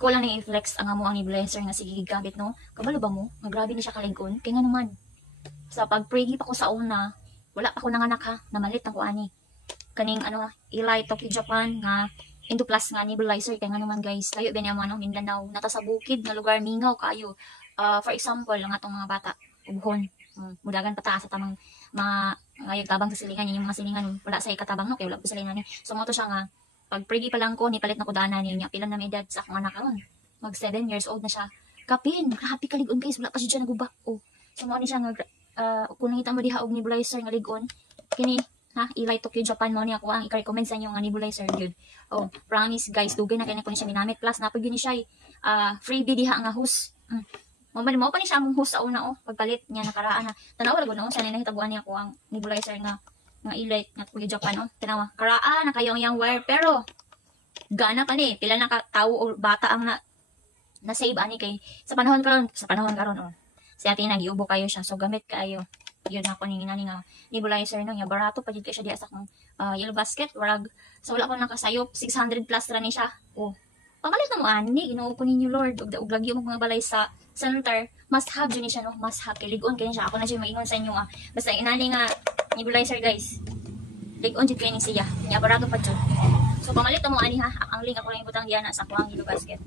ako lang na i-flex ang amo ang nebulizer nga sige gamit no. Kabalo ba mo? Grabe ni siya kalig-on. Kaya nga naman sa pag-preggy pa ko sa una, wala pa ko nanganak ha, namalit ako ani. Kaning ano, Eli Tokyo Japan nga Indo Plus nga nebulizer kaya nga naman guys, tayo ba niya mo ano, Mindanao, nata sa bukid nga lugar mingaw kayo. For example, ang atong mga bata, ubuhon, mudagan pataas sa tamang mga ngayog tabang sa silingan, yung mga silingan wala sa ikatabang no, kaya wala po sa silingan. So mo to siya nga pag preggy pa lang ko, nipalit na ko dana niya, pila na may edad sa akong anak karon. Mag 7 years old na siya. Kapin, happy kalig-on guys, wala pa siya nagubak. Oh. So mo ni siya nga kung nakita mo diha og nebulizer nga lig-on, kini ha, Eli Tokyo Japan mo ni ako ang i-recommend sa inyo nga nebulizer gyud. Oh, promise guys, dugay na kay na ko ni siya ginamit plus napag yun ni siya freebie diha nga hose. Mo pa ni siya among hose sa una oh, pagpalit niya nakaraan na. Tanaw ra gud no, siya nahitabuan niya ko ang nebulizer nga Eli nga Tokyo Japan oh. Tanawa, karaan na kayo yang wire pero gana pa ni, pila na ka tawo o bata ang na save ani kay sa panahon karon oh. Sa atin nagiubo kayo siya so gamit kayo. Yun ako ning inani nga nebulizer no, ya barato pa jud kay siya diha sa akong yellow basket warag so wala ko nakasayop 600 plus ra ni siya. Oh. Pamalit na mo ani, Ginoo ko ninyo Lord ug lagyo mo mga balay sa center, must have jud ni siya no, must have kay lig-on kay siya. Ako na siya maingon sa inyo basta inani nga nebulizer guys. Lig-on jud kay ni siya. Ya barato pa jud. So pamalit na mo ani ha, ang link ako lang ibutang diyan sa akong yellow basket.